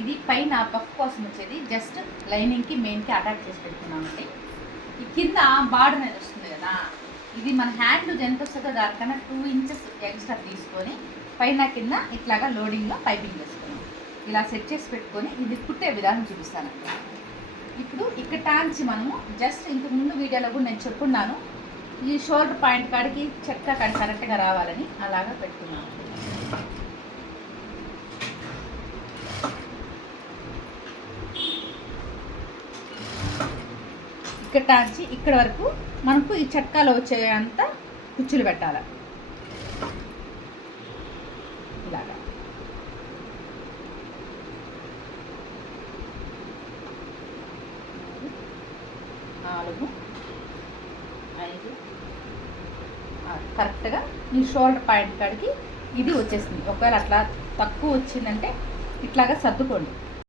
ఇది పైన పఫ్ కోసం వచ్చేది జస్ట్ లైనింగ్కి మెయిన్కి అటాచ్ చేసి పెట్టుకున్నామండి. ఈ కింద బార్డర్ అనేది వస్తుంది కదా, ఇది మన హ్యాండ్ లూజ్ ఎంత వస్తుందో దానికన్నా 2 ఇంచెస్ ఎక్స్ట్రా తీసుకొని పైన కింద ఇట్లాగా లోడింగ్లో పైపింగ్ చేసుకున్నాం. ఇలా సెట్ చేసి పెట్టుకొని ఇది కుట్టే విధానం చూపిస్తానండి. ఇప్పుడు ఇక్కడ టాంచి మనము జస్ట్ ఇంతకు ముందు వీడియోలో కూడా నేను చెప్పున్నాను, ఈ షోల్డర్ పాయింట్ కాడికి చెక్క కాడి కరెక్ట్గా రావాలని అలాగా పెట్టుకున్నాను. ఇక్కడ టాంచి ఇక్కడ వరకు మనకు ఈ చక్కాలో వచ్చే అంత కుచ్చులు పెట్టాలి. ఇలాగా 4, 5, 6 కరెక్ట్గా ఈ షోల్డర్ పాయింట్ కాడికి ఇది వచ్చేస్తుంది. ఒకవేళ అట్లా తక్కువ వచ్చిందంటే ఇట్లాగా సర్దుకోండి.